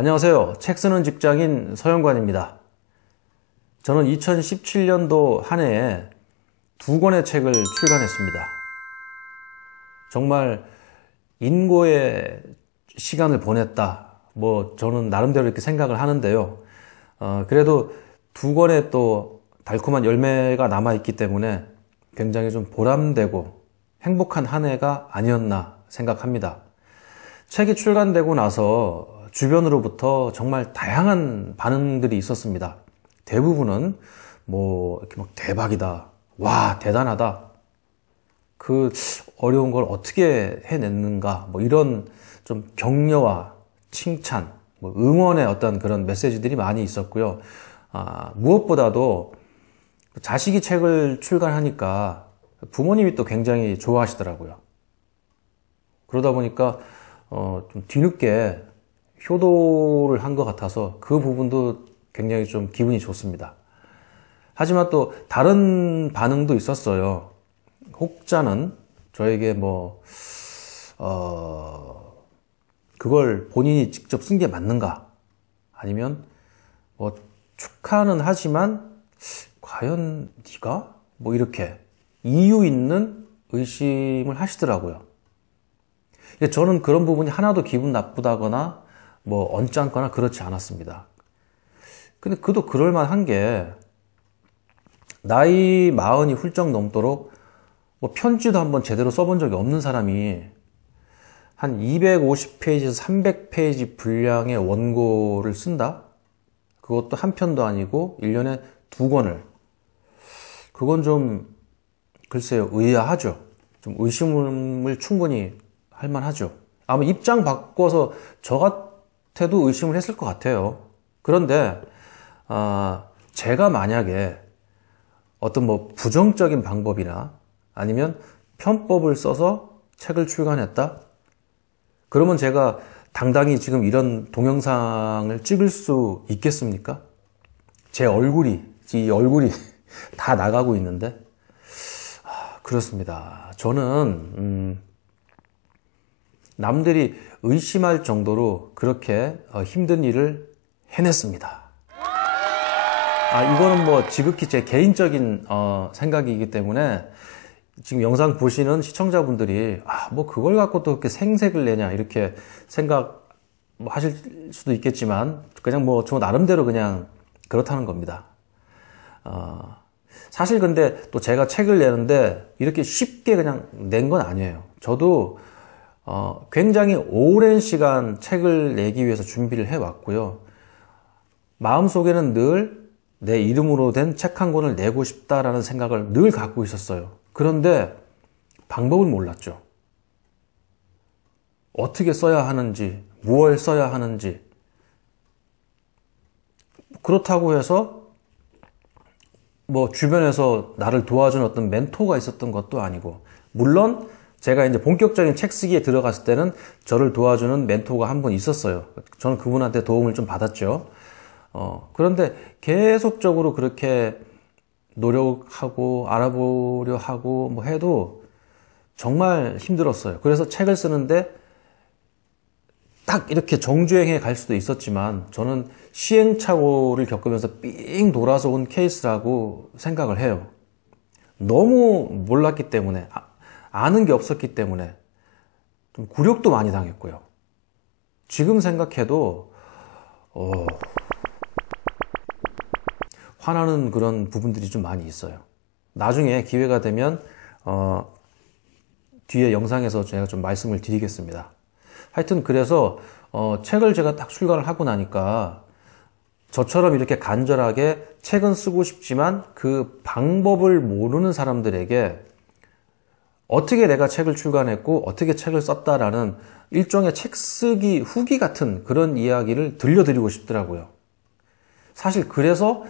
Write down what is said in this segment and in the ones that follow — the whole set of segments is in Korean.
안녕하세요. 책 쓰는 직장인 서영관입니다. 저는 2017년도 한 해에 두 권의 책을 출간했습니다. 정말 인고의 시간을 보냈다. 저는 나름대로 이렇게 생각을 하는데요. 그래도 두 권의 또 달콤한 열매가 남아있기 때문에 굉장히 좀 보람되고 행복한 한 해가 아니었나 생각합니다. 책이 출간되고 나서 주변으로부터 정말 다양한 반응들이 있었습니다. 대부분은 이렇게 막 대박이다. 와, 대단하다. 그 어려운 걸 어떻게 해냈는가. 이런 좀 격려와 칭찬, 응원의 어떤 그런 메시지들이 많이 있었고요. 무엇보다도 자식이 책을 출간하니까 부모님이 또 굉장히 좋아하시더라고요. 그러다 보니까 좀 뒤늦게 효도를 한 것 같아서 그 부분도 굉장히 좀 기분이 좋습니다. 하지만 또 다른 반응도 있었어요. 혹자는 저에게 그걸 본인이 직접 쓴 게 맞는가? 아니면 축하는 하지만 과연 네가? 이렇게 이유 있는 의심을 하시더라고요. 저는 그런 부분이 하나도 기분 나쁘다거나 언짢거나 그렇지 않았습니다. 근데 그도 그럴만한 게 나이 40이 훌쩍 넘도록 편지도 한번 제대로 써본 적이 없는 사람이 한 250페이지에서 300페이지 분량의 원고를 쓴다? 그것도 한 편도 아니고 1년에 두 권을. 그건 좀 글쎄요, 의아하죠. 좀 의심을 충분히 할 만하죠. 아마 입장 바꿔서 저 같아도 의심을 했을 것 같아요. 그런데 제가 만약에 어떤 부정적인 방법이나 아니면 편법을 써서 책을 출간했다? 그러면 제가 당당히 지금 이런 동영상을 찍을 수 있겠습니까? 이 얼굴이 다 나가고 있는데 그렇습니다. 저는 남들이 의심할 정도로 그렇게 힘든 일을 해냈습니다. 이거는 지극히 제 개인적인 생각이기 때문에 지금 영상 보시는 시청자분들이 그걸 갖고 또 그렇게 생색을 내냐 이렇게 생각하실 수도 있겠지만 그냥 저 나름대로 그냥 그렇다는 겁니다. 사실 근데 또 제가 책을 내는데 이렇게 쉽게 그냥 낸 건 아니에요. 저도 굉장히 오랜 시간 책을 내기 위해서 준비를 해왔고요. 마음속에는 늘 내 이름으로 된 책 한 권을 내고 싶다라는 생각을 늘 갖고 있었어요. 그런데 방법을 몰랐죠. 어떻게 써야 하는지, 무엇을 써야 하는지. 그렇다고 해서 주변에서 나를 도와준 어떤 멘토가 있었던 것도 아니고, 물론 제가 이제 본격적인 책 쓰기에 들어갔을 때는 저를 도와주는 멘토가 한 분 있었어요. 저는 그분한테 도움을 좀 받았죠. 그런데 계속적으로 그렇게 노력하고 알아보려 하고 해도 정말 힘들었어요. 그래서 책을 쓰는데 딱 이렇게 정주행해 갈 수도 있었지만 저는 시행착오를 겪으면서 삥 돌아서 온 케이스라고 생각을 해요. 너무 몰랐기 때문에, 아는 게 없었기 때문에 좀 굴욕도 많이 당했고요. 지금 생각해도 화나는 그런 부분들이 좀 많이 있어요. 나중에 기회가 되면 뒤에 영상에서 제가 좀 말씀을 드리겠습니다. 하여튼 그래서 책을 제가 딱 출간을 하고 나니까 저처럼 이렇게 간절하게 책은 쓰고 싶지만 그 방법을 모르는 사람들에게 어떻게 내가 책을 출간했고 어떻게 책을 썼다라는 일종의 책 쓰기 후기 같은 그런 이야기를 들려드리고 싶더라고요. 사실 그래서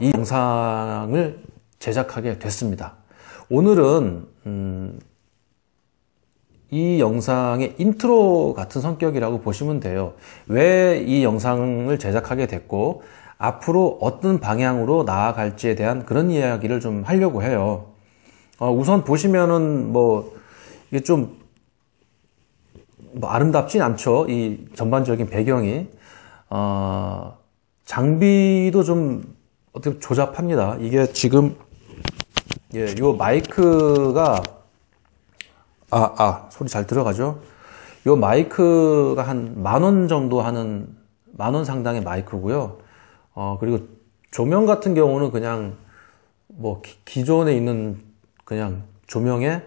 이 영상을 제작하게 됐습니다. 오늘은 이 영상의 인트로 같은 성격이라고 보시면 돼요. 왜 이 영상을 제작하게 됐고 앞으로 어떤 방향으로 나아갈지에 대한 그런 이야기를 좀 하려고 해요. 우선 보시면은 이게 좀 아름답진 않죠. 이 전반적인 배경이. 장비도 좀 어떻게 조잡합니다. 이게 지금 요 마이크가 소리 잘 들어가죠? 요 마이크가 한 10,000원 정도 하는 10,000원 상당의 마이크고요. 그리고 조명 같은 경우는 그냥 뭐 기존에 있는 그냥 조명에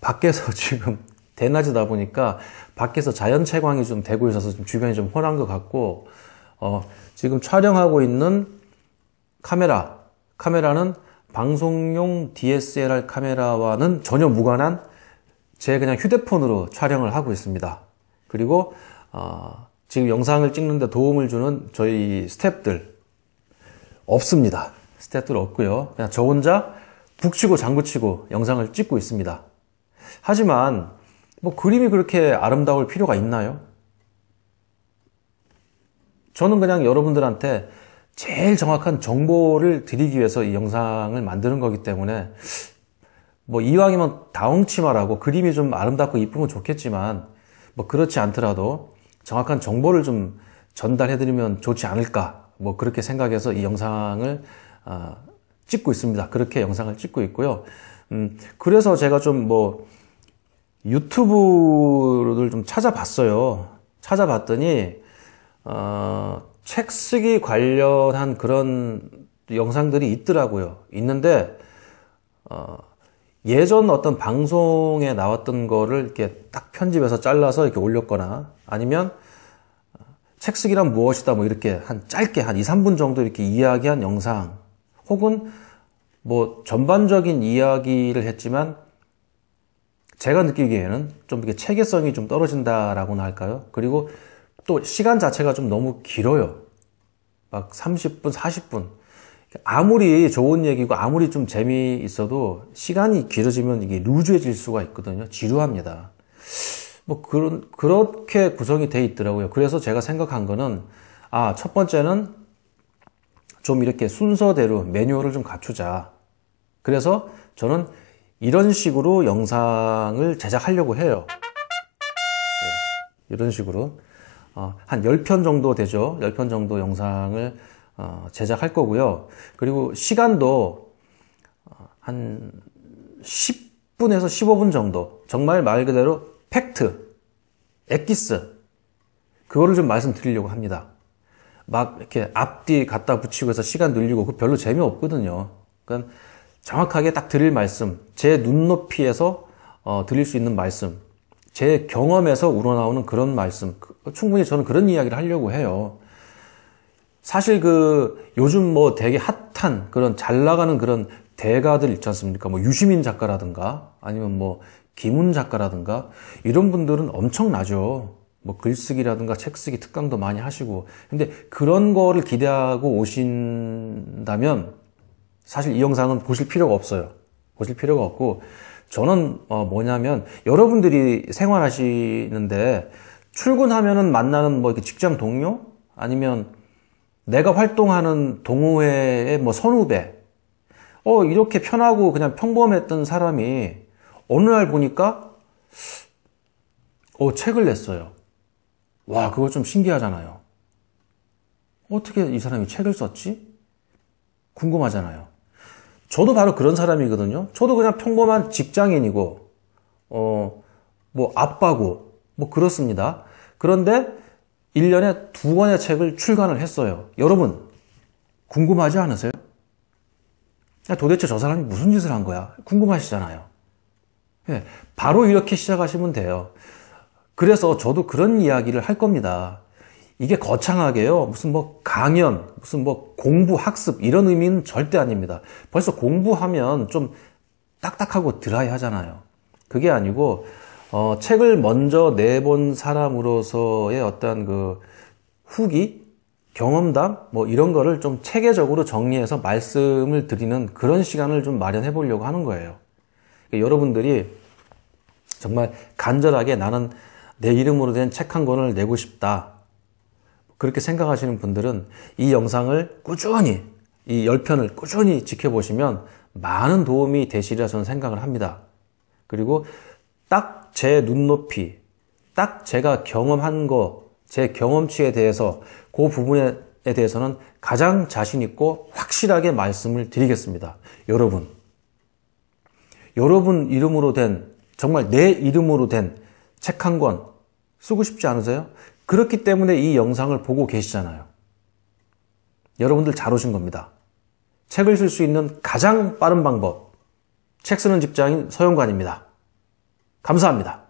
밖에서 지금 대낮이다 보니까 밖에서 자연 채광이 좀 되고 있어서 좀 주변이 좀 혼한 것 같고, 지금 촬영하고 있는 카메라는 방송용 DSLR 카메라와는 전혀 무관한 제 그냥 휴대폰으로 촬영을 하고 있습니다. 그리고 지금 영상을 찍는데 도움을 주는 저희 스태프들 없습니다. 스태프들 없고요. 그냥 저 혼자 북치고 장구치고 영상을 찍고 있습니다. 하지만 뭐 그림이 그렇게 아름다울 필요가 있나요? 저는 그냥 여러분들한테 제일 정확한 정보를 드리기 위해서 이 영상을 만드는 거기 때문에 뭐 이왕이면 다홍치마라고 그림이 좀 아름답고 이쁘면 좋겠지만 뭐 그렇지 않더라도 정확한 정보를 좀 전달해드리면 좋지 않을까, 뭐 그렇게 생각해서 이 영상을 찍고 있습니다. 그렇게 영상을 찍고 있고요. 그래서 제가 좀 뭐 유튜브를 좀 찾아봤어요. 찾아봤더니 책 쓰기 관련한 그런 영상들이 있더라고요. 있는데 예전 어떤 방송에 나왔던 거를 이렇게 딱 편집해서 잘라서 이렇게 올렸거나, 아니면 책 쓰기란 무엇이다 뭐 이렇게 짧게 한 2, 3분 정도 이렇게 이야기한 영상, 혹은 뭐 전반적인 이야기를 했지만 제가 느끼기에는 좀 이렇게 체계성이 좀 떨어진다라고나 할까요? 그리고 또 시간 자체가 좀 너무 길어요. 막 30분, 40분. 아무리 좋은 얘기고 아무리 좀 재미있어도 시간이 길어지면 이게 루즈해질 수가 있거든요. 지루합니다. 뭐 그렇게 구성이 돼 있더라고요. 그래서 제가 생각한 거는, 첫 번째는 좀 이렇게 순서대로 매뉴얼을 좀 갖추자. 그래서 저는 이런 식으로 영상을 제작하려고 해요. 이런 식으로. 한 10편 정도 되죠. 10편 정도 영상을 제작할 거고요. 그리고 시간도 한 10분에서 15분 정도. 정말 말 그대로 팩트, 엑기스. 그거를 좀 말씀드리려고 합니다. 막 이렇게 앞뒤 갖다 붙이고 해서 시간 늘리고 그 별로 재미없거든요. 그러니까 정확하게 딱 드릴 말씀, 제 눈높이에서 드릴 수 있는 말씀, 제 경험에서 우러나오는 그런 말씀, 충분히 저는 그런 이야기를 하려고 해요. 사실 요즘 뭐 되게 핫한 그런 잘 나가는 그런 대가들 있지 않습니까? 뭐 유시민 작가라든가 아니면 뭐 김훈 작가라든가 이런 분들은 엄청나죠. 뭐 글쓰기라든가 책쓰기 특강도 많이 하시고. 근데 그런 거를 기대하고 오신다면 사실 이 영상은 보실 필요가 없어요. 보실 필요가 없고, 저는 뭐냐면 여러분들이 생활하시는데 출근하면은 만나는 뭐 이렇게 직장 동료, 아니면 내가 활동하는 동호회의 뭐 선후배, 이렇게 편하고 그냥 평범했던 사람이 어느 날 보니까 책을 냈어요. 와, 그거 좀 신기하잖아요. 어떻게 이 사람이 책을 썼지? 궁금하잖아요. 저도 바로 그런 사람이거든요. 저도 그냥 평범한 직장인이고, 뭐 아빠고, 뭐 그렇습니다. 그런데 1년에 2권의 책을 출간을 했어요. 여러분, 궁금하지 않으세요? 도대체 저 사람이 무슨 짓을 한 거야? 궁금하시잖아요. 예, 바로 이렇게 시작하시면 돼요. 그래서 저도 그런 이야기를 할 겁니다. 이게 거창하게요, 무슨 뭐 강연, 무슨 뭐 공부, 학습 이런 의미는 절대 아닙니다. 벌써 공부하면 좀 딱딱하고 드라이 하잖아요. 그게 아니고 책을 먼저 내본 사람으로서의 어떤 그 후기, 경험담 뭐 이런 거를 좀 체계적으로 정리해서 말씀을 드리는 그런 시간을 좀 마련해 보려고 하는 거예요. 그러니까 여러분들이 정말 간절하게 나는 내 이름으로 된 책 한 권을 내고 싶다, 그렇게 생각하시는 분들은 이 영상을 꾸준히, 이 10편을 꾸준히 지켜보시면 많은 도움이 되시리라 저는 생각을 합니다. 그리고 딱 제 눈높이, 딱 제가 경험한 거, 제 경험치에 대해서 그 부분에 대해서는 가장 자신 있고 확실하게 말씀을 드리겠습니다. 여러분 이름으로 된, 정말 내 이름으로 된 책 한 권 쓰고 싶지 않으세요? 그렇기 때문에 이 영상을 보고 계시잖아요. 여러분들 잘 오신 겁니다. 책을 쓸 수 있는 가장 빠른 방법, 책 쓰는 직장인 서영관입니다. 감사합니다.